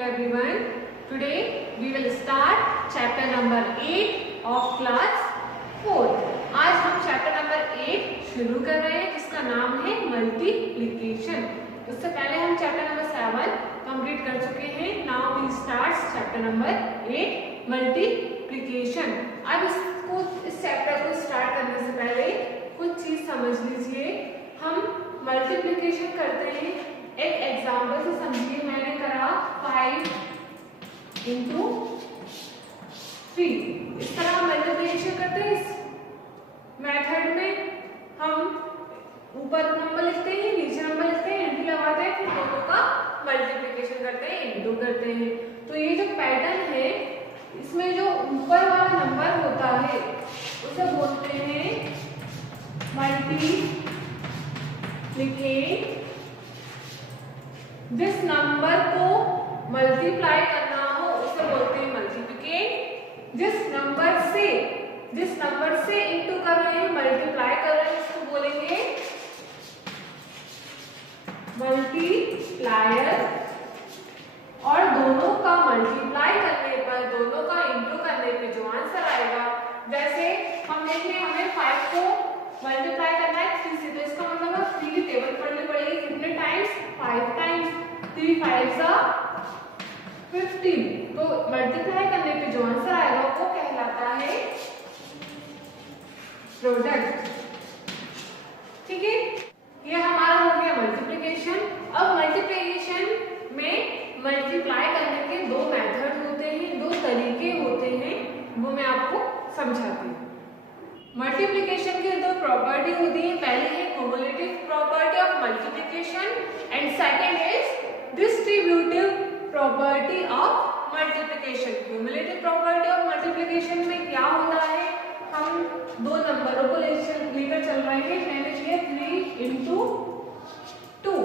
everyone. Today we will start chapter number 8 of class 4. आज हम chapter number 8 शुरू कर रहे हैं जिसका नाम है मल्टीप्लिकेशन. उससे पहले हम chapter number 7 कंप्लीट कर चुके हैं. Now we start chapter number 8 multiplication. अब इस चैप्टर को स्टार्ट करने से पहले कुछ चीज समझ लीजिए. हम मल्टीप्लिकेशन करते हैं एक एग्जाम्पल से समझिए. मैंने करा 5 into 3. इस तरह हम मल्टीप्लिकेशन करते हैं. इस मेथड में हम ऊपर नंबर लिखते हैं, नीचे नंबर लिखते हैं, एंट्री लगाते हैं, फिर दोनों का मल्टीप्लिकेशन करते हैं, इंटू करते हैं. तो ये जो पैटर्न है इसमें जो ऊपर वाला नंबर होता है उसे बोलते हैं मल्टीप्लिकेट. जिस नंबर को मल्टीप्लाई करना हो उसे बोलते हैं मल्टीप्लिकेट. जिस नंबर से इंटू कर रहे हैं, मल्टीप्लाई कर रहे हैं, उसको बोलेंगे मल्टीप्लायर. और दोनों का मल्टीप्लाई करने पर, दोनों का इंटू करने पे जो आंसर आएगा, जैसे हम देखें हमें 5 को मल्टीप्लाई करना है 3 से, तो इसका मतलब 3 की टेबल पढ़नी पड़ेगी. कितने टाइम्स? 5 टाइम्स. 3 5 15. तो मल्टीप्लाई करने पे जो आंसर आएगा वो कहलाता है प्रोडक्ट. ठीक है, ये हमारा हो गया मल्टीप्लिकेशन. अब मल्टीप्लिकेशन में मल्टीप्लाई करने के दो मेथड होते हैं, दो तरीके होते हैं, वो मैं आपको समझाती हूँ. मल्टीप्लिकेशन की दो प्रॉपर्टी होती है. पहली है cumulative property of multiplication and second is distributive property of multiplication. Cumulative property of multiplication में क्या होता है, हम दो नंबरों को लेकर चल रहे हैं. मैंने लिया 3 into 2.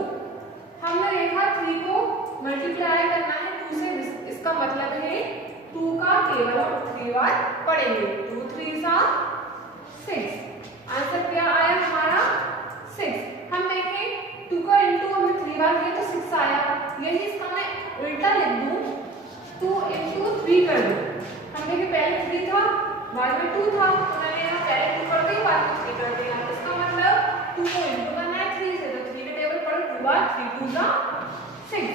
हमने देखा 3 को मल्टीप्लाई करना है 2 से. इसका मतलब है 2 का केवल हम 3 बार पढ़ेंगे. 2 3 6. आंसर क्या आया हमारा? 6. हम देखें 2 का इंटू हमने 3 बार किया तो 6 आया. यही इसका मैं उल्टा लिख दूं, 2 into 3 कर दूं. हम देखें पहले 3 था, बाद में 2 था, तो मैंने यहाँ पहले 2 कर दी, बाद में 3 कर दिया. इसका मतलब 2 को इंटू करना है 3 से, तो 3 के टेबल पर 2 बार 3 2 6.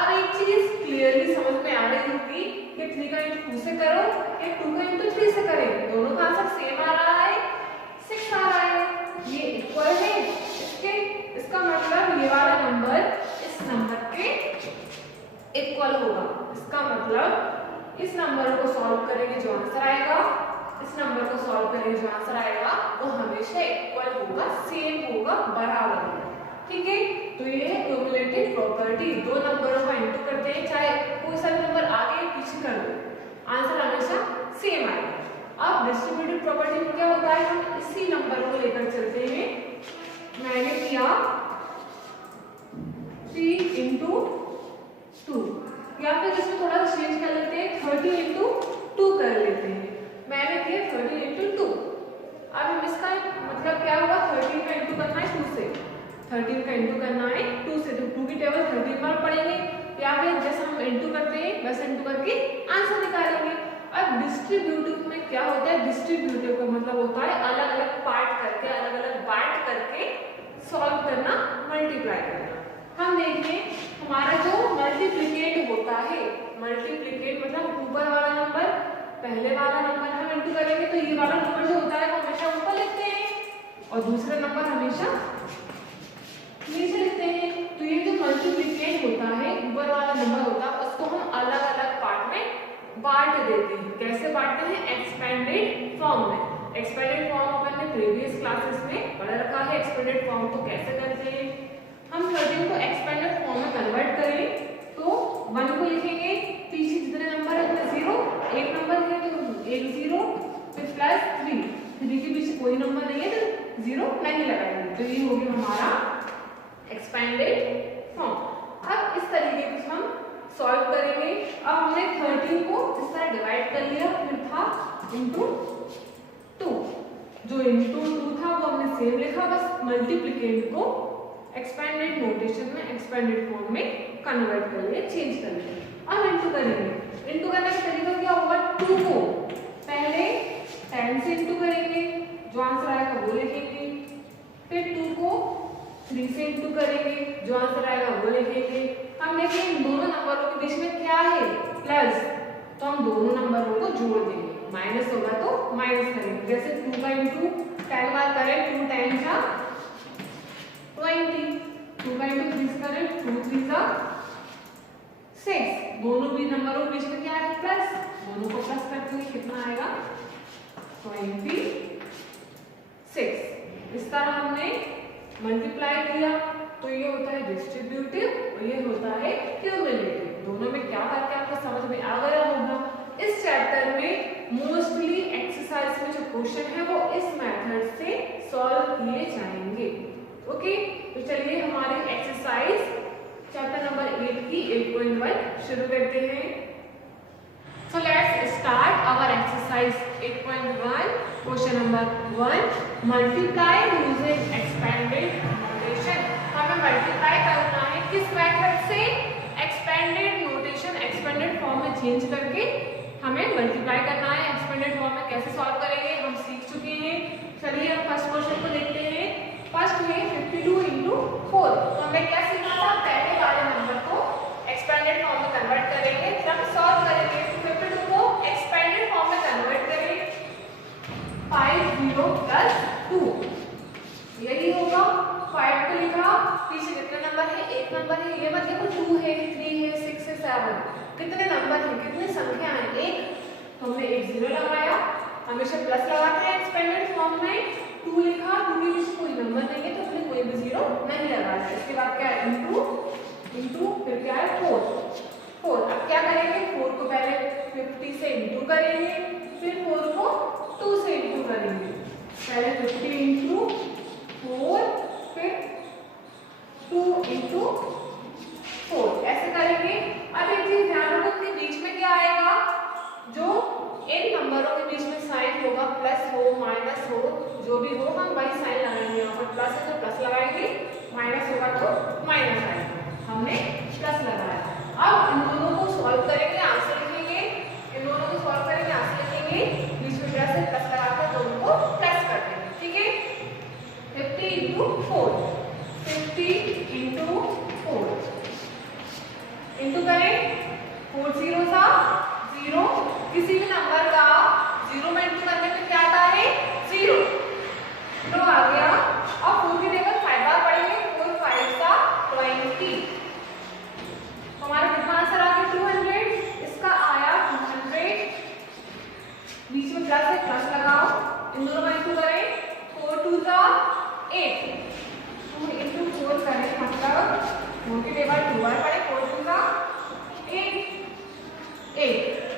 अब एक चीज क्लियरली समझ में आ रही होगी कि 3 का इंटू 2 से करो या 2 का इंटू 3 से करें, दोनों का आंसर सेम आ रहा है, 6 आ रहा है. ये इक्वल है इसके. इसका मतलब ये वाला नंबर इस नंबर के इक्वल होगा. इसका मतलब इस नंबर को सॉल्व करेंगे जो आंसर आएगा, इस नंबर को सॉल्व करेंगे जो आंसर आएगा वो हमेशा इक्वल होगा, सेम होगा, बराबर होगा. ठीक है, तो ये है क्युमुलेटिव प्रॉपर्टी. दो नंबरों का इंटू करते हैं, चाहे कोई सा नंबर आगे पीछे कर दो, आंसर हमेशा सेम आएगा. अब डिस्ट्रीब्यूटिव प्रॉपर्टी में क्या होता है, हम इसी नंबर को लेकर चलते हैं. मैंने किया 3 into 2, या फिर इसमें थोड़ा चेंज कर लेते हैं, 30 into 2 कर लेते हैं. मैंने किया 30 into 2. अब हम इसका मतलब क्या होगा, 30 का इंटू करना है 2 से, 13 का इंटू करना है 2 से, तो 2 की टेबल 13 बार पढ़ेंगे, या फिर जैसे हम इंटू करते हैं वैसे इंटू करके आंसर निकालेंगे. अब डिस्ट्रीब्यूटिव में क्या होता है, डिस्ट्रीब्यूटिव का मतलब होता है अलग अलग पार्ट करके, अलग अलग बांट करके सॉल्व करना, मल्टीप्लाई करना. हम देखें हमारा जो मल्टीप्लिकेट होता है, मल्टीप्लिकेट मतलब ऊपर वाला नंबर, पहले वाला नंबर हम इंटू करेंगे तो ये वाला नंबर जो होता है वो हमेशा ऊपर लिखते हैं और दूसरा नंबर हमेशा नीचे लिखते हैं. तो ये जो मल्टीप्लिकेट होता है, ऊपर वाला नंबर होता है, उसको हम अलग अलग पार्ट में बांट देते हैं. कैसे बांटते हैं? एक्सपेंडेड फॉर्म में. एक्सपेंडेड फॉर्म अपन ने प्रीवियस क्लासेस में पढ़ रखा है. एक्सपेंडेड फॉर्म को कैसे करते हैं, हम 13 को एक्सपेंडेड फॉर्म में कन्वर्ट करें तो 1 को लिखेंगे, पीछे जितने नंबर है उतने 0, एक नंबर है तो 1 0, फिर प्लस 3 के पीछे कोई नंबर नहीं है तो 0 नहीं लगाएंगे. तो ये हो गया हमारा एक्सपेंडेड फॉर्म. अब इस तरीके से हम सॉल्व करेंगे. अब हमने 13 को इस तरह डिवाइड कर लिया, फिर था इंटू 2. जो इंटू 2 था वो हमने सेम लिखा, बस मल्टीप्लिकेट को एक्सपेंडेड नोटेशन में, एक्सपेंडेड फॉर्म में कन्वर्ट कर लेंगे, चेंज कर लेंगे। अब इंटू करेंगे, इंटू करने का तरीका क्या होगा, 2 को पहले 10 से इंटू करेंगे, जो आंसर आएगा वो लिखेंगे, फिर 2 को 3 से इंटू करेंगे, जो आंसर आएगा वो लिखेंगे। हम देखें इन दोनों नंबरों के बीच में क्या है, प्लस, तो हम दोनों नंबरों को जोड़ देंगे, माइनस होगा तो माइनस करेंगे। जैसे 2 का इंटू 10 बार करें, 2 10 जा 20, 2 का इंटू 3 करें, 2 3 जा 6। दोनों भी नंबरों के बीच में क्या है, प्लस, दोनों को प्लस करते हुए कितना आएगा 26। इस तरह हमने मल्टीप्लाई किया, तो ये होता है डिस्ट्रीब्यूटिव और ये होता है क्यूमुलेटिव। दोनों में क्या फर्क है आपको समझ में आ गया होगा। इस चैप्टर में मोस्टली एक्सरसाइज में जो क्वेश्चन है वो इस मेथड से सॉल्व किए जाएंगे। ओके, तो चलिए हमारे एक्सरसाइज चैप्टर नंबर 8 की 8.1 शुरू करते हैं। So let's start our exercise 8.1. Question number 1. Multiply using expanded notation. हमें multiply करना है किस मेथड से, expanded notation, expanded फॉर्म में चेंज करके हमें multiply करना है। expanded फॉर्म में कैसे सॉल्व करेंगे हम सीख चुके हैं। चलिए हम फर्स्ट क्वेश्चन को देखते हैं। फर्स्ट है 52 into 4। तो हमें क्या सीखना था, पहले वाले नंबर को एक्सपेंडेड फॉर्म में कन्वर्ट करेंगे, फिर हम सॉल्व करेंगे। 52 को एक्सपेंडेड फॉर्म में कन्वर्ट करेंगे, 5 0 प्लस 2, यही होगा। 5 को लिखा, पीछे कितने नंबर है, एक नंबर है, ये मत देखो 2 है, 3 है, 6 है, 7, कितने नंबर है, कितनी संख्या है, एक, तो हमने एक 0 लगाया। हमेशा प्लस लगाते हैं एक्सपेंडेड फॉर्म में। 2 लिखा, 2 के पीछे कोई नंबर नहीं है तो हमने कोई भी 0 नहीं लगाया। इसके बाद क्या है, इंटू, फिर क्या है 4। अब क्या करेंगे, 4 को पहले 50 से इंटू करेंगे, फिर 4 को 2 से इंटू करेंगे। पहले 50 इंटू 4, फिर 2 इंटू 4, ऐसे करेंगे। अब एक चीज ध्यान रखो कि बीच में क्या आएगा, जो इन नंबरों के बीच में साइन होगा, प्लस हो माइनस हो जो भी हो, हम वही साइन लगाएंगे। यहाँ पर प्लस है तो प्लस लगाएंगे, माइनस होगा तो माइनस आएगा, हमने प्लस लगाया। अब इन दोनों को सॉल्व करेंगे, आंसर लिखेंगे, इन दोनों को सॉल्व करेंगे, आंसर लिखेंगे, बीच में प्लस है, प्लस लगाकर दोनों को प्लस कर देंगे, ठीक है। 50 इंटू 4, 50 इंटू 4, इंटू करें, 4 0 सा 0, किसी भी नंबर का 0 में इंटू करने पे क्या आता है, 0, तो आ गया। अब 4 की जगह 5 बार पढ़ेंगे, 4 5 सा 20, हमारा कितना आंसर आ गया 200, इसका आया 200। बीच में प्लस है, प्लस लगाओ, इन दोनों का इंटू करें, 4 2 सा 8, 2 इंटू 4 करें, मतलब 4 की जगह 2 बार पढ़े, 4 2 सा 8।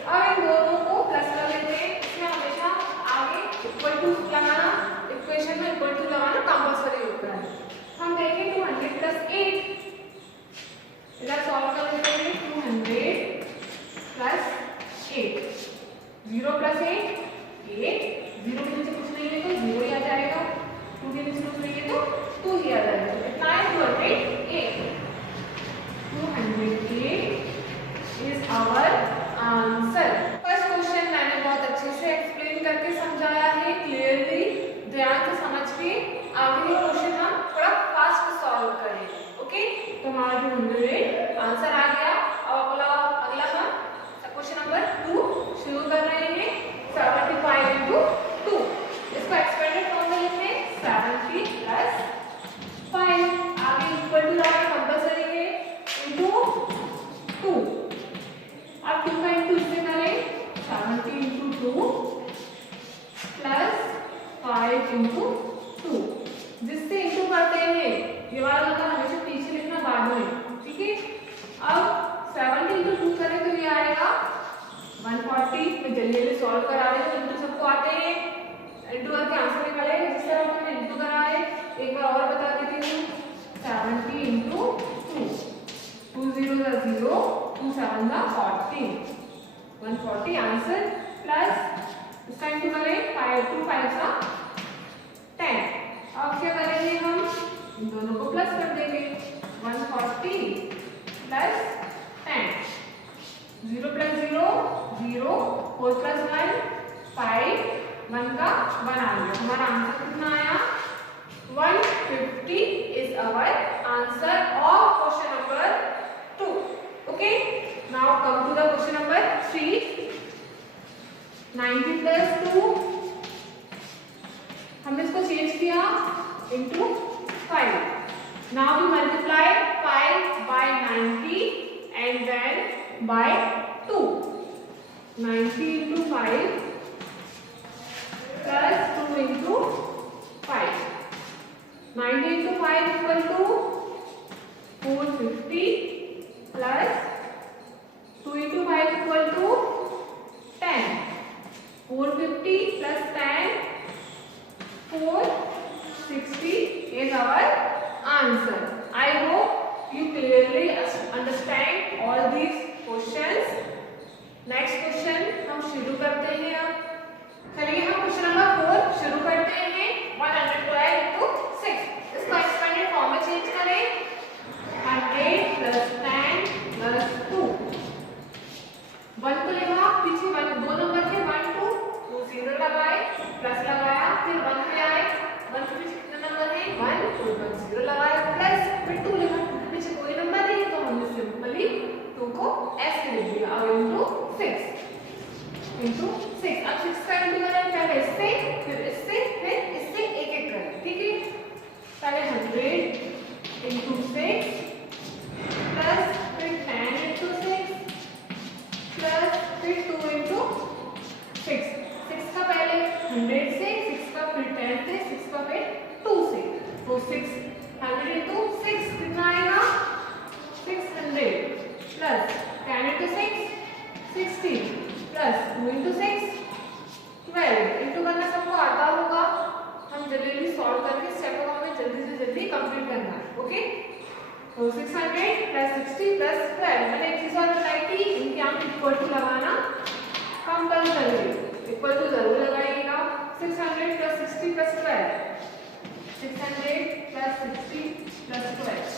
अब इन दोनों को प्लस कर लेते हैं। इसमें हमेशा आगे इक्वल टू लगाना, इक्वेशन में इक्वल टू लगाना कंपल्सरी होता है। हम देखें 200 प्लस 8, इधर सॉल्व कर लेते हैं। 200 प्लस 8, 0 प्लस 8, 0 के नीचे कुछ नहीं है तो 0 ही आ जाएगा, 2 के नीचे कुछ नहीं है तो 2 ही आ जाएगा। इतना है 208। 208 is our answer. First question मैंने बहुत अच्छे से एक्सप्लेन करके समझाया है, क्लियरली ध्यान से समझ के आगे ये क्वेश्चन हम थोड़ा फास्ट सॉल्व करें। ओके, तो हमारा 200 आंसर आ गया। अब अगला हम क्वेश्चन नंबर 2 शुरू कर रहे हैं। 75 इंटू 2, इसको एक्सपेंडेड फॉर्म में लिखते हैं, 70 प्लस 5, आगे इक्वल टू लगाना कंपल्सरी है, इंटू 2। अब 2 का इंटू इससे करें, 70 इंटू 2 प्लस 5 इंटू 2, जिससे इंटू करते हैं ये वाला नंबर हमेशा पीछे लिखना बाद में, ठीक है। अब 70 इंटू 2 करें तो ये आएगा 140। मैं जल्दी जल्दी सॉल्व करा रही हूँ, इंटू सबको आते हैं, इंटू करके आंसर निकाले, जिस तरह मैंने इंटू करा है एक बार और बता देती हूँ। 70 इंटू 2, 2 0 0, 2 7 40, 140 आंसर, प्लस इसका इंटू करें, 5 2 5 सा 10। अब क्या करेंगे हम, इन दोनों को प्लस कर देंगे, 140 प्लस 10, 0 प्लस 0 0, 4 प्लस 1 5, 1 का 1 आ गया। हमारा आंसर कितना आया? 150 is our answer of question number 2. Okay, now come to the question number 3. 90 plus 2, हमने इसको चेंज किया into 5. Now we multiply 5 by 90 and then by 2. 90 into 5 plus 2 into 5. 90 into 5 equal to 450 plus 2 into 5 equal to 10. 450 plus 10, 460 is our answer. I hope you clearly understand all these questions. Next question हम शुरू करते हैं। अब चलिए हम question number 4 शुरू करते हैं। 112 into 6, इसको एक्सपेंडेड फॉर्म में चेंज करें। 100 plus 10 plus 2, 1 को लेगा पीछे 1 दो नंबर थे 1 2, तो 0 लगाए प्लस लगाया, फिर 1 पे आए, 1 के पीछे कितने नंबर है 1, तो 0 लगाया प्लस फिर 2 लगा, पीछे कोई नंबर नहीं तो हमने सिंपली 2 को ऐसे लिख दिया। अब into 6 अब 6 का इंटू करें, पहले इससे फिर इससे फिर इससे एक एक करें। ठीक है, पहले 100 into 6 प्लस फिर 10 into 6 प्लस फिर 2 into 6। 6 का पहले 100 से, 6 का फिर 10 से, 6 का फिर 2 से, तो 600 into 6 कितना आएगा 600 plus 10 into 6 60 plus 2 into 6 12। Into करना सबको आता होगा, हम जल्दी सॉल्व करके स्टेप को हमें जल्दी से जल्दी कंप्लीट करना है। ओके, तो 600 प्लस 60 प्लस 12। मैंने एक चीज और बताई थी, इनके आप इक्वल टू लगाना कंपल्सरी, इक्वल टू जरूर लगाइएगा। 600 प्लस 60 प्लस 12, 600 प्लस 60 प्लस 12।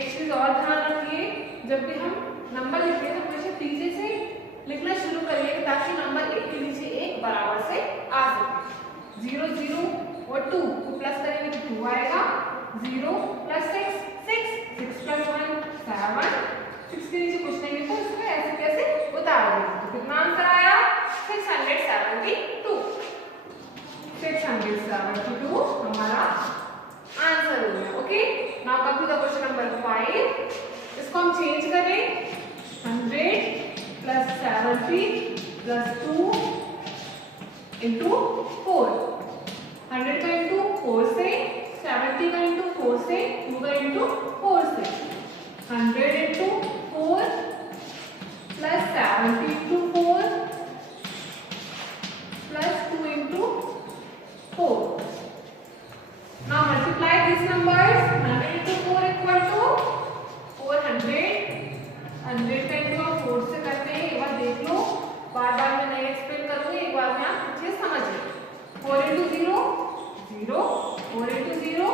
एक चीज और ध्यान रखिए, जब भी हम नंबर लिखते हैं तो हमेशा पीछे से लिखना शुरू करिए ताकि नंबर एक के नीचे एक बराबर से आ सके। 0 0 और 2 को प्लस करेंगे तो 2 आएगा। 0 प्लस 6 6, 6 प्लस 1 7, 6 के नीचे कुछ नहीं है तो इसको ऐसे कैसे उतार देंगे, तो कितना आंसर आया 672। 672 हमारा आंसर हो गया। Okay, now come to the question number 5। इसको हम चेंज करें। 100 प्लस 70 प्लस 2 इंटू 4। 100 का इंटू 4 से, 70 का इंटू 4 से, 2 का इंटू 4 से। 100 into 4 plus 70 into 4 plus 2 into 4। Now multiply these numbers. 100 into 4 equal to 400। 100 का इंटू 4 से करते हैं, एक बार देख लो, बार बार मैं नहीं एक्सप्लेन करूंगी, एक बार में आप अच्छे समझिए। 4 into 0 0, 4 into 0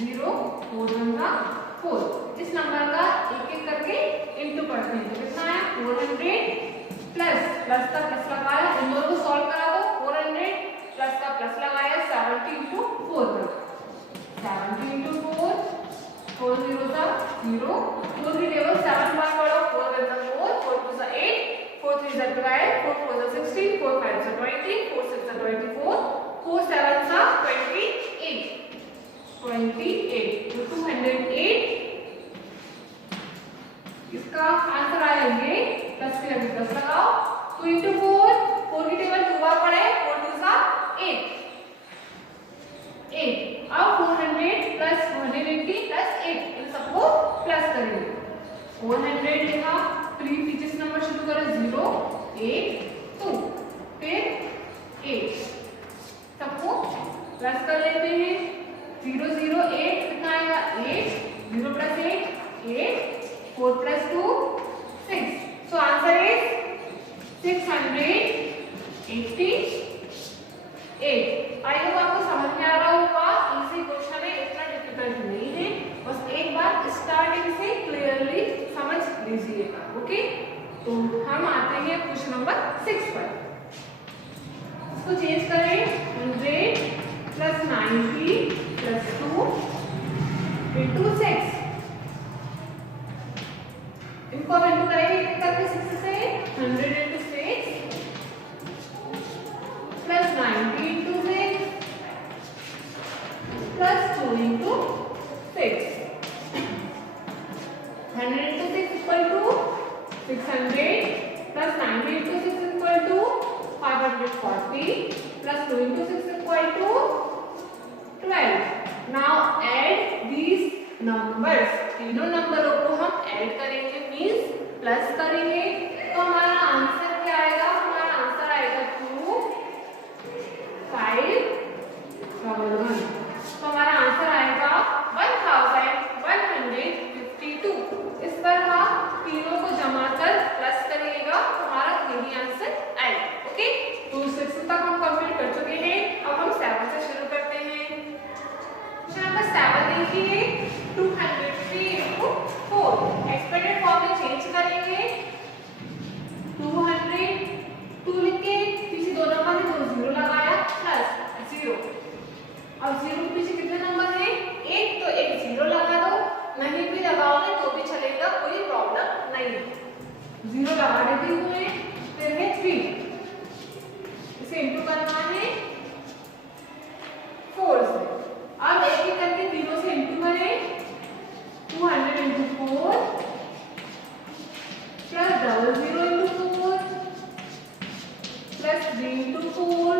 0, 4 1 का 4। इस नंबर का एक एक करके इंटू करते हैं, तो कितना आया 400 प्लस का प्लस लगाया, इन दोनों को सॉल्व करा दो। 400 प्लस का प्लस लगाया, 70 into 4 कर 70 into 4, 4 0 था 0, 4 की टेबल 7 बार पढ़ो। 4 1 जा 4, 4 2 जा 8, 4 3 जा 12, 4 4 जा 16, 4 5 जा 20, 4 6 जा 24, 4 7 जा 28, 28, तो 208। इसका आंसर आया ये, प्लस के लगे प्लस लगाओ। 2 into 4, 4 की टेबल 2 बार पढ़े, 4 2 जा 8। अब 400 प्लस 180 प्लस 8, इन सबको प्लस करेंगे। 400 लिखा, 3 पीछे से नंबर शुरू करो, 0 1 2 फिर 8, सबको प्लस कर लेते हैं। 0 0 8 कितना आएगा 8, 0 plus 8 8, 4 plus 2 6, so answer is 688। I hope आपको समझ में आ रहा होगा, इजी क्वेश्चन है, इतना डिफिकल्ट नहीं है, बस एक बार स्टार्टिंग से क्लियरली समझ हम आते हैं क्वेश्चन नंबर 6 पर। इसको चेंज करें 100 प्लस 90 प्लस 2 इंटू 6। इनको अब इंटू करेंगे करके 6 से 100 into 6 plus 90 into 6 plus 2 into 6। 100 into 6 equal to 600 plus 90 into 6 equal to 540 plus 2 into 6 equal to 12. Now add these numbers. तीनों नंबरों को हम ऐड करेंगे मींस प्लस करेंगे तो हमारा आंसर क्या आएगा? हमारा आंसर आएगा 2 5 1 तो हमारा आंसर आएगा 1152। इस पर आप तीनों को जमा कर प्लस करिएगा हमारा यही आंसर आएगा। ओके, तो 6 तक हम कंप्लीट कर चुके हैं। अब हम 7 से शुरू करते हैं। क्वेश्चन नंबर 7 देखिए 203 into 4 एक्सपेंडेड फॉर्म में चेंज करेंगे। 200 2 लिख के पीछे दो नंबर है तो 0 लगाया प्लस 0। अब 0 के पीछे कितने नंबर हैं? एक, तो एक 0 लगा दो, नहीं भी लगाओगे तो भी चलेगा, कोई प्रॉब्लम नहीं है। 0 लगा देती हूँ मैं, फिर है 3, इसे इंटू करना है 4 से। अब एक एक करके तीनों से इंटू करें। 200 into 4 plus 00 into 4 plus 3 into 4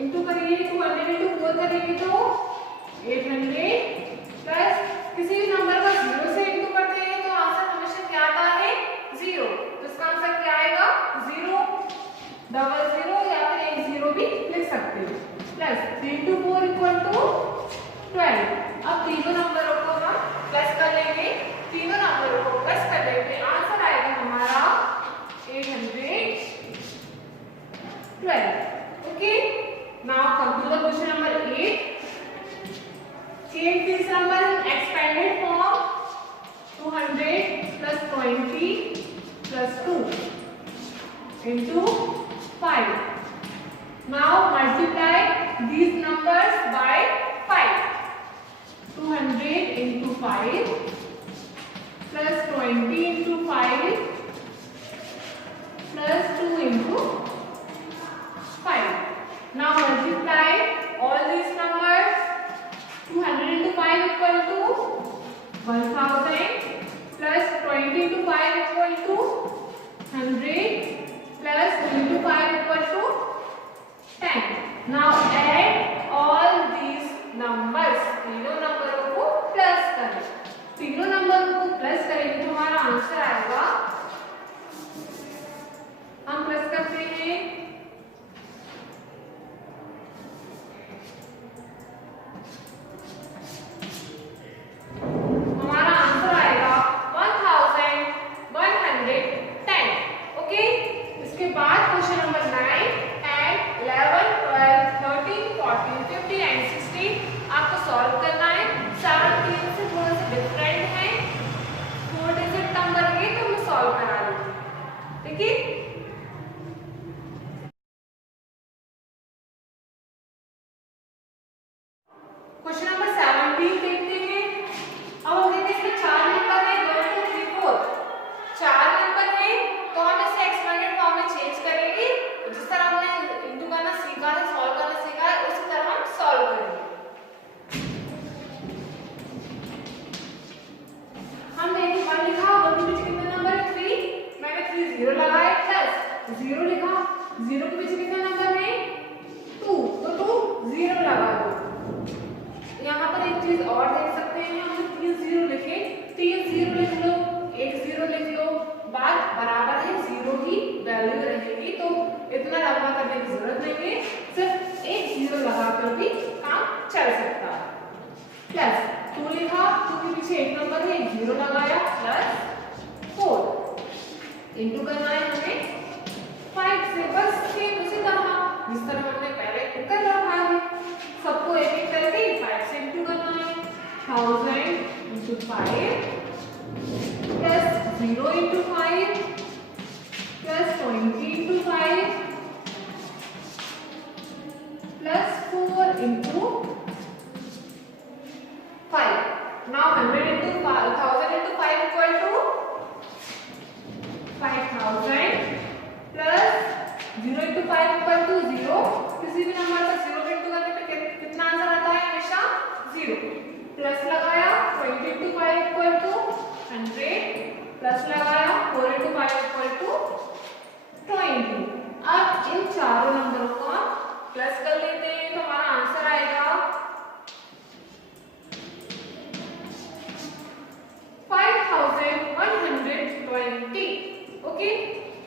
into करिए। 200 इंटू 4 करेंगे तो 800 प्लस किसी भी नंबर का 0 से इंटू करते हैं तो आंसर हमेशा क्या आता है? 0। तो इसका आंसर क्या आएगा? 0 00 या फिर एक 0 भी लिख सकते हैं। Plus 3 into 4 equal to 12। अब तीनों नंबरों को हम प्लस कर लेंगे। तीनों नंबरों को प्लस कर लेंगे, आंसर आएगा हमारा 812। Okay, now come to the question number 8। Change this number in expanded form 200 plus 20 plus 2 into 5. Now multiply these numbers by 5. 200 into 5 plus 20 into 5 plus 2 into 5. Now multiply all these numbers. 200 into 5 equal to 1000 plus 20 into 5 equal to 100 plus 2 into 5 equal to 10. Now add all these numbers. तीनों नंबरों को plus करें। तीनों नंबरों को plus करेंगे तो हमारा आंसर आएगा, हम प्लस करते हैं हमारा आंसर आएगा 1110। ओके, इसके बाद क्वेश्चन नंबर 9 एंड 11 12 13 14 15 एंड 16 आपको सॉल्व करना है। सारा 3 से थोड़ा सा डिफरेंट है, 4 डिजिट नंबर के, तो मैं सॉल्व करा दूंगी। ठीक है, क्वेश्चन नंबर 17 देखते हैं। अब हम देखते हैं इसमें 4 नंबर है, 1 2 3 4 4 नंबर है, तो हम इसे एक्सपेंडेड फॉर्म में चेंज करेंगे। जिस तरह हमने इंटू करना सीखा है, सॉल्व करना सीखा है, उसी तरह हम सॉल्व करेंगे। हम देखिए 1 लिखा, 1 के पीछे कितने नंबर है? 3, मैंने 3 0 लगाया प्लस 0 लिखा। 0 के पीछे कितने नंबर है? 2, तो 2 0 लगा दो। यहाँ पर एक चीज और देख सकते हैं, हम 3 0 लिखे, 3 0 लिख लो, 1 0 लिख लो, बात बराबर है, 0 की वैल्यू रहेगी, तो इतना लंबा करने की जरूरत नहीं है, सिर्फ 1 0 लगाकर भी काम चल सकता है। प्लस 2 लिखा, 2 के पीछे एक नंबर है, 1 0 लगाया, प्लस 4 इंटू करना है हमें 5 से, बस सेम उसी तरह जिस तरह हमने पहले कर रखा है। सबको एक एक करके 5 से इंटू करना है। 1000 into 5 plus 0 into 5 okay,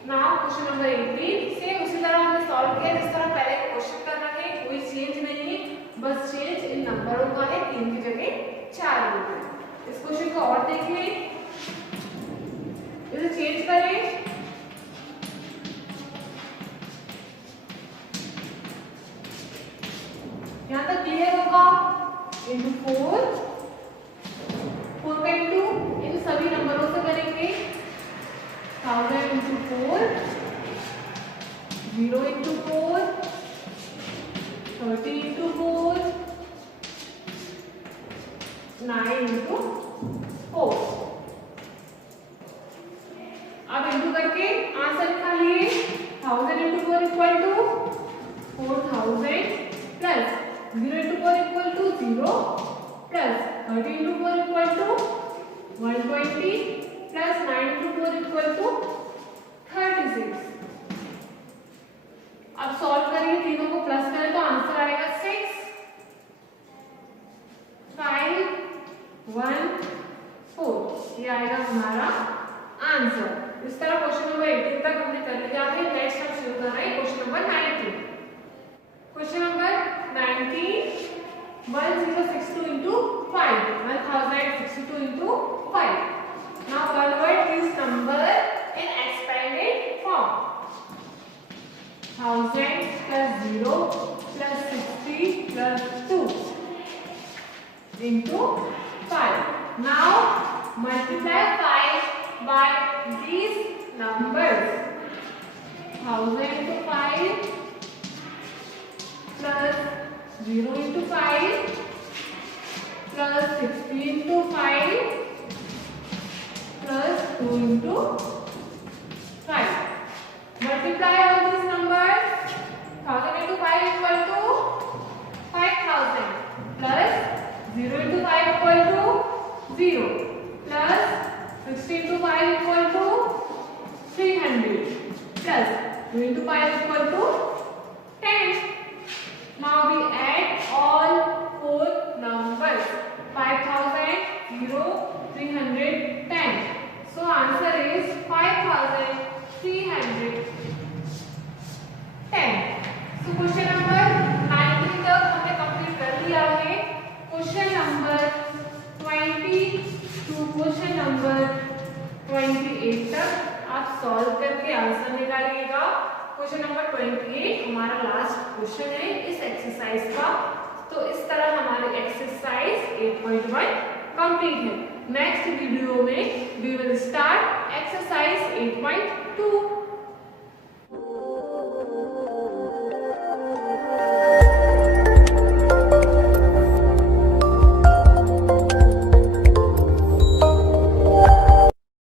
now question number 18 से उसी तरह हमने सॉल्व किया जिस तरह पहले के क्वेश्चन कर रखे हैं, कोई चेंज नहीं है, बस चेंज इन नंबरों का है, 3 की जगह 4 हो गए। इस क्वेश्चन को और देख लें, इसे चेंज करें, यहाँ तक क्लियर होगा। इंटू 4 का इंटू इन सभी नंबरों से करेंगे, 1000 इंटू 4, 0 इंटू 4, 30 इंटू 4, 9 इंटू 4। अब इंटू करके आंसर निकालिए। 1000 into 4 equal to 4000 plus 0 into 4 equal to 0 plus 30 into 4 equal to 120 plus 9 into 4 equal to 36। अब सॉल्व करेंगे, तीनों को प्लस करें तो आंसर आएगा 6 5 1 4। ये आएगा हमारा आंसर। इस तरह क्वेश्चन नंबर 18 तक हमने कर लिया है। नेक्स्ट हम शुरू कर रहे हैं question number 19। Question number 19, 1062 into 5, 1062 into 5. Now convert this number in expanded form. 1000 plus 0 plus 60 plus 2 into 5. Now multiply 5 by these numbers. 1000 into 5 plus 0 into 5 plus 60 into 5 plus 2 into 5. Multiply all these numbers. 1000 into 5 equal to 5000 plus 0 into 5 equal to 0 plus 60 into 5 equal to 300 plus 2 into 5 equal to 10. Now we add all four numbers. 5000, 0, 300, 10. So answer is 5310. So question number 19 तक हमने complete कर लिया है। Question number 20 to question number 28 तक आप solve करके answer निकालिएगा। Question number 28 हमारा last question है इस एक्सरसाइज का। तो इस तरह हमारी एक्सरसाइज 8.1 कंप्लीट है। नेक्स्ट वीडियो में वी विल स्टार्ट एक्सरसाइज 8.2।